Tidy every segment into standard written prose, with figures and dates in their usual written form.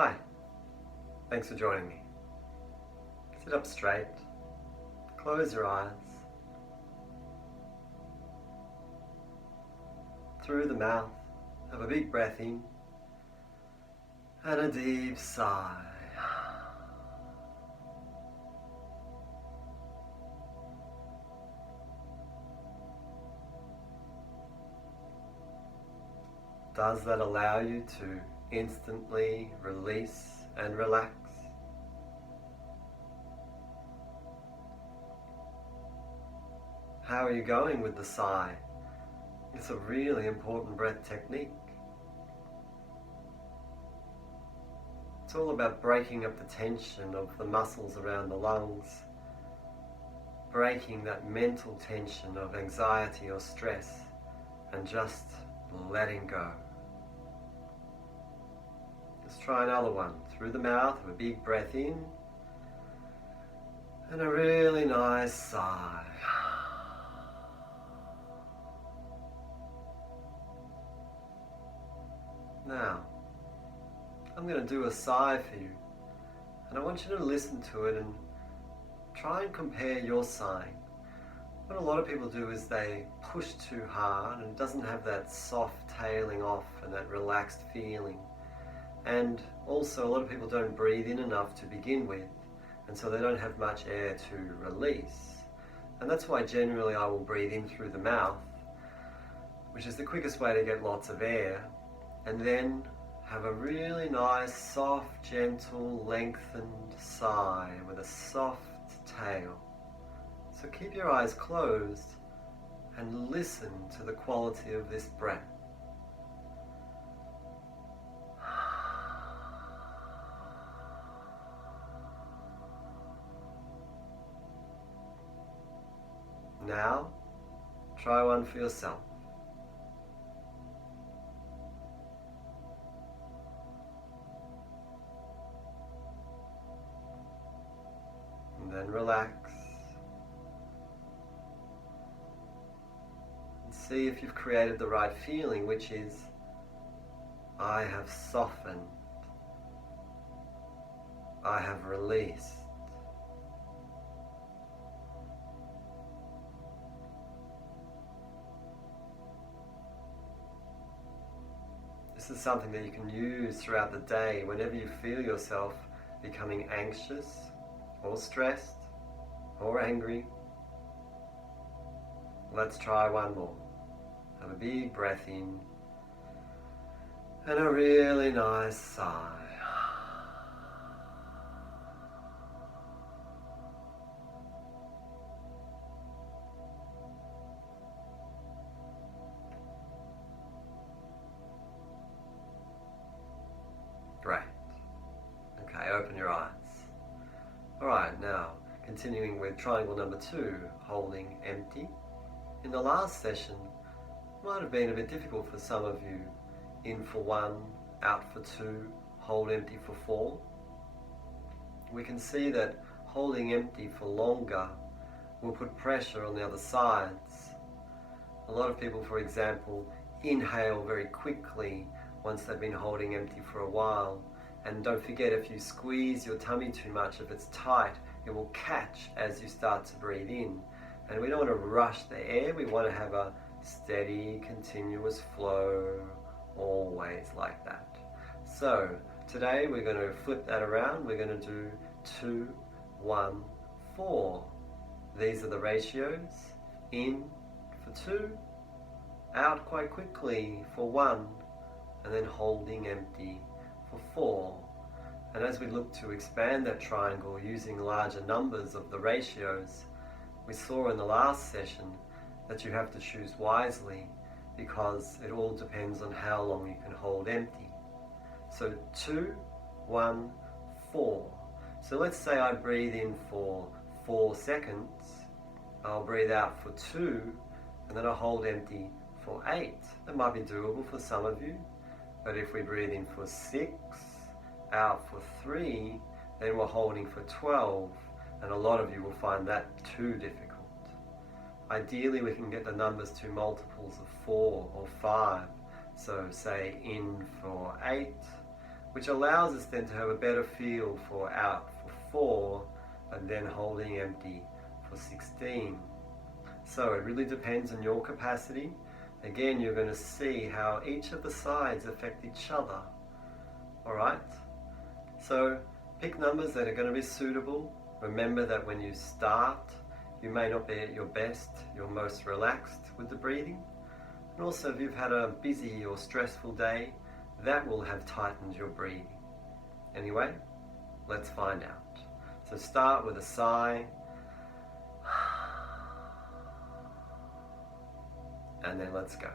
Hi, thanks for joining me. Sit up straight, close your eyes. Through the mouth, have a big breath in and a deep sigh. Does that allow you to instantly release and relax? How are you going with the sigh? It's a really important breath technique. It's all about breaking up the tension of the muscles around the lungs, breaking that mental tension of anxiety or stress, and just letting go. Let's try another one. Through the mouth, have a big breath in and a really nice sigh. Now, I'm going to do a sigh for you, and I want you to listen to it and try and compare your sighing. What a lot of people do is they push too hard and it doesn't have that soft tailing off and that relaxed feeling. And also a lot of people don't breathe in enough to begin with, and so they don't have much air to release. And that's why generally I will breathe in through the mouth, which is the quickest way to get lots of air, and then have a really nice, soft, gentle, lengthened sigh with a soft tail. So keep your eyes closed and listen to the quality of this breath. Now, try one for yourself. And then relax. And see if you've created the right feeling, which is, I have softened. I have released. This is something that you can use throughout the day whenever you feel yourself becoming anxious or stressed or angry. Let's try one more. Have a big breath in and a really nice sigh. Great. Okay, open your eyes. Alright, now continuing with triangle number 2, holding empty. In the last session, it might have been a bit difficult for some of you. In for 1, out for 2, hold empty for 4. We can see that holding empty for longer will put pressure on the other sides. A lot of people, for example, inhale very quickly once they've been holding empty for a while. And don't forget, if you squeeze your tummy too much, if it's tight, it will catch as you start to breathe in. And we don't want to rush the air, we want to have a steady, continuous flow, always like that. So, today we're going to flip that around. We're going to do 2, 1, 4. These are the ratios. In for 2, out quite quickly for 1, and then holding empty for 4. And as we look to expand that triangle using larger numbers of the ratios, we saw in the last session that you have to choose wisely because it all depends on how long you can hold empty. So 2, 1, 4. So let's say I breathe in for 4 seconds, I'll breathe out for 2, and then I'll hold empty for 8. That might be doable for some of you. But if we breathe in for 6, out for 3, then we're holding for 12, and a lot of you will find that too difficult. Ideally, we can get the numbers to multiples of 4 or 5. So say in for 8, which allows us then to have a better feel for out for 4, and then holding empty for 16. So it really depends on your capacity. Again, you're going to see how each of the sides affect each other. Alright? So pick numbers that are going to be suitable. Remember that when you start, you may not be at your best, you're most relaxed with the breathing. And also if you've had a busy or stressful day, that will have tightened your breathing. Anyway, let's find out. So start with a sigh. And then let's go.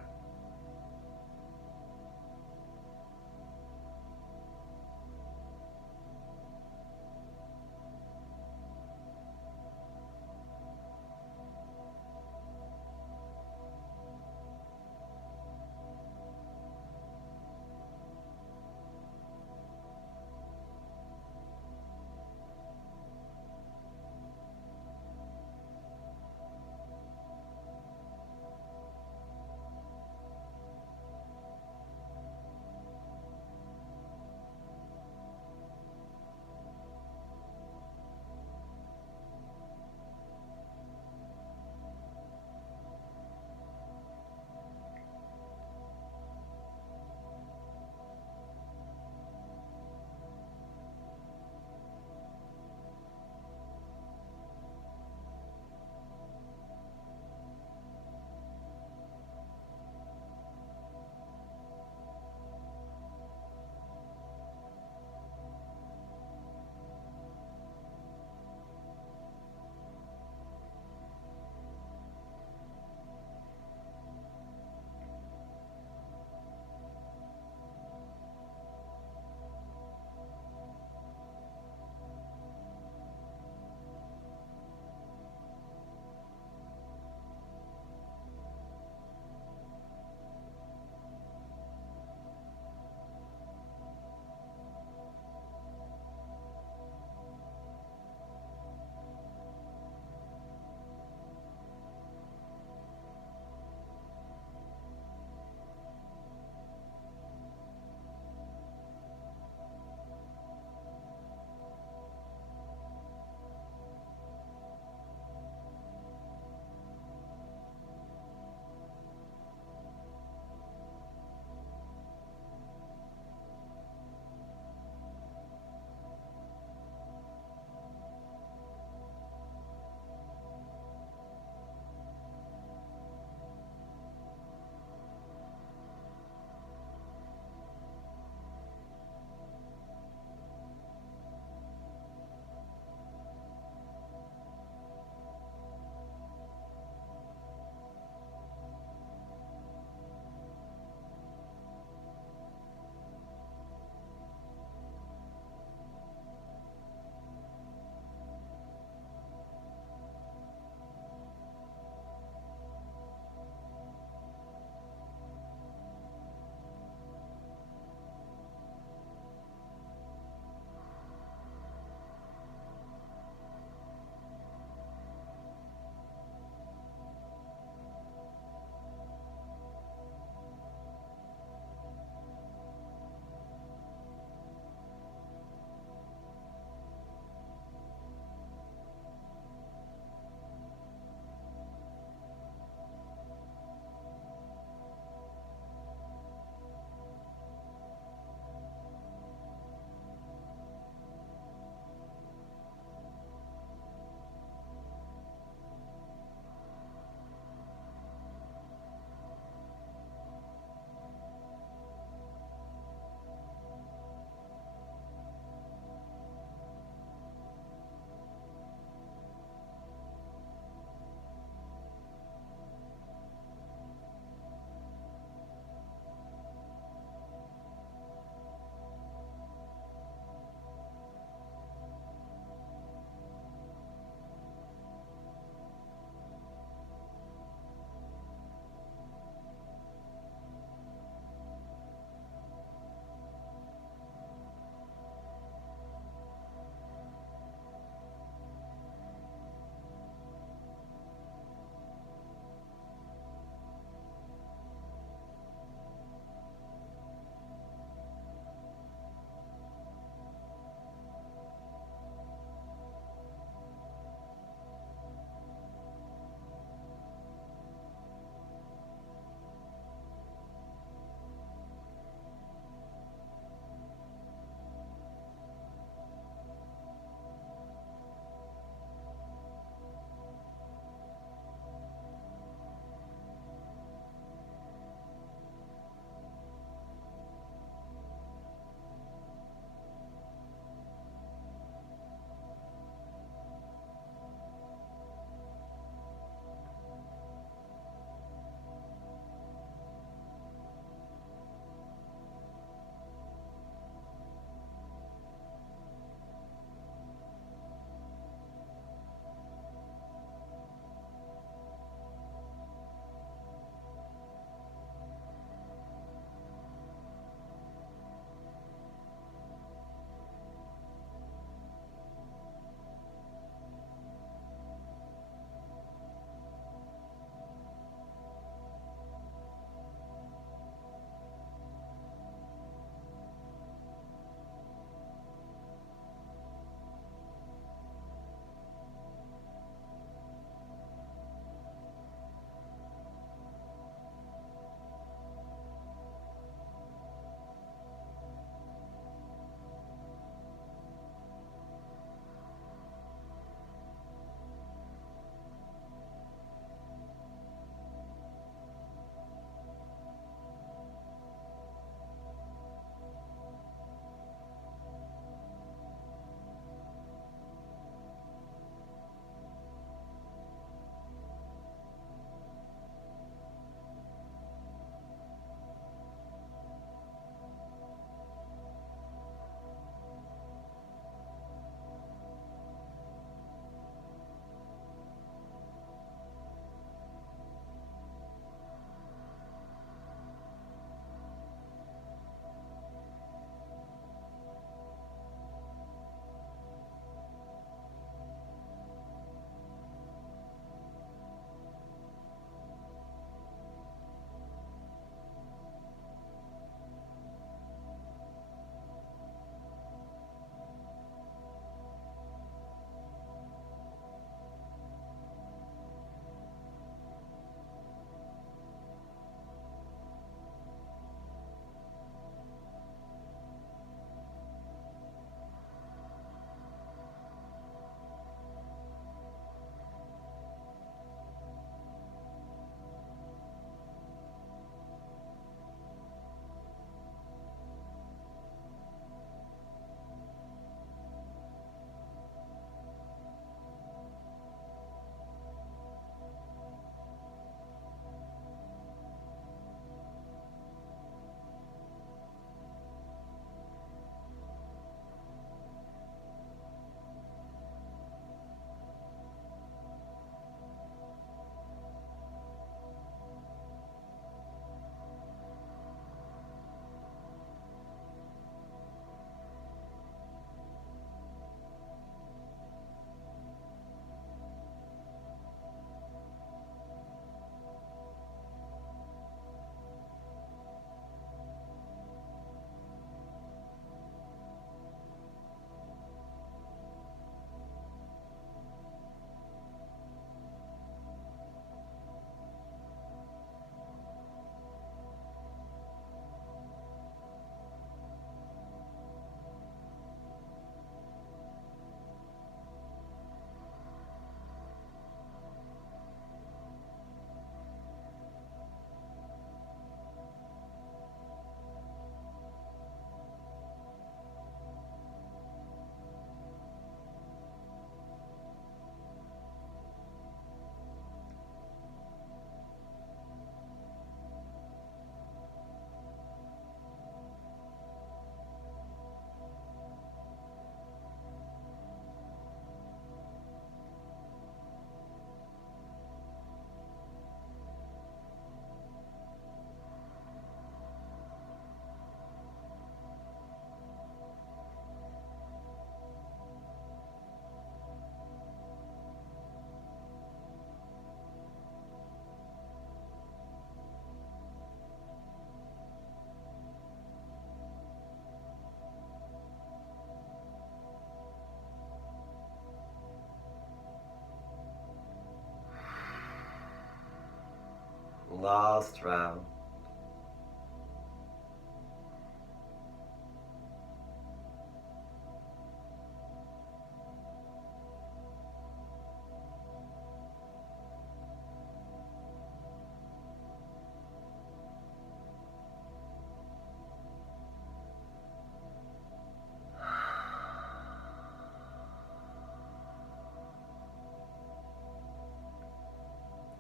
last round.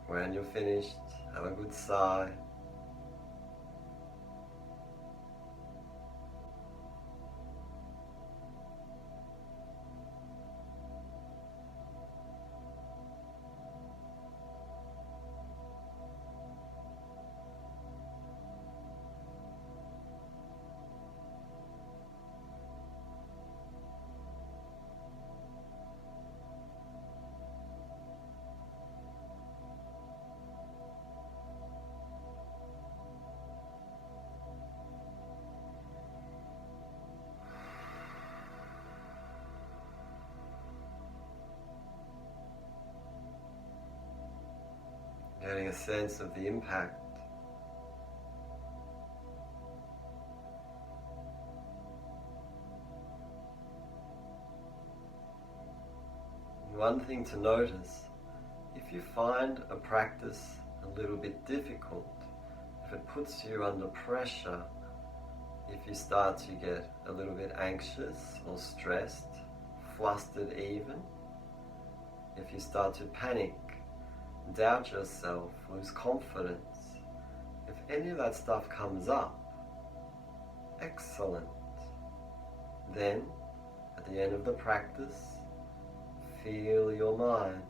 When you're finished, have a good sigh. Getting a sense of the impact. One thing to notice, if you find a practice a little bit difficult, if it puts you under pressure, if you start to get a little bit anxious or stressed, flustered even, if you start to panic, doubt yourself, lose confidence, if any of that stuff comes up, excellent. Then, at the end of the practice, feel your mind.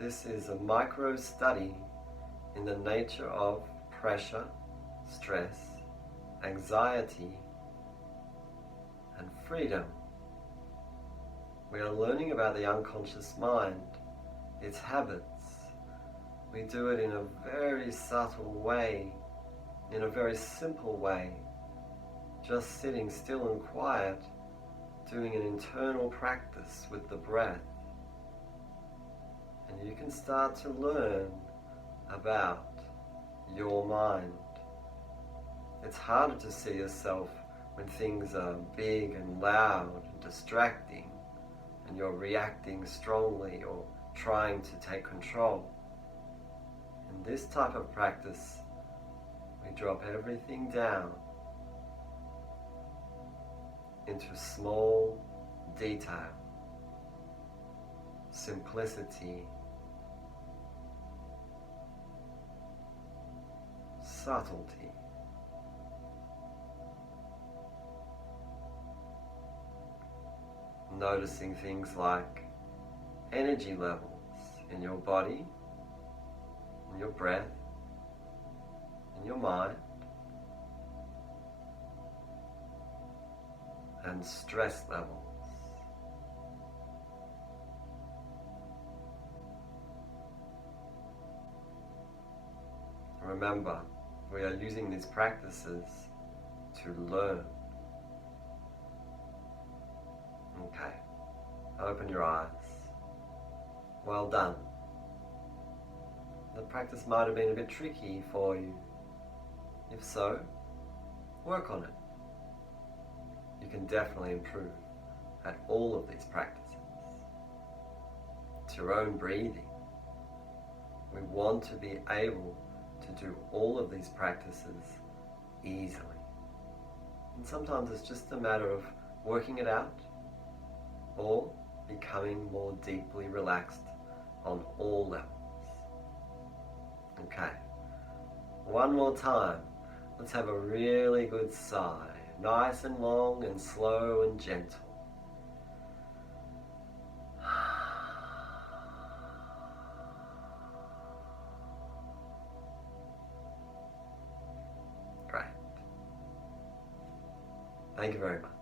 This is a micro study in the nature of pressure, stress, anxiety, and freedom. We are learning about the unconscious mind, its habits. We do it in a very subtle way, in a very simple way, just sitting still and quiet, doing an internal practice with the breath. And you can start to learn about your mind. It's harder to see yourself when things are big and loud and distracting and you're reacting strongly or trying to take control. In this type of practice, we drop everything down into small detail, simplicity, subtlety. Noticing things like energy levels in your body, in your breath, in your mind, and stress levels. Remember, we are using these practices to learn. Okay, open your eyes. Well done. The practice might have been a bit tricky for you. If so, work on it. You can definitely improve at all of these practices. It's your own breathing. We want to be able to do all of these practices easily. And sometimes it's just a matter of working it out or becoming more deeply relaxed on all levels. Okay, one more time. Let's have a really good sigh, nice and long and slow and gentle. Great. Thank you very much.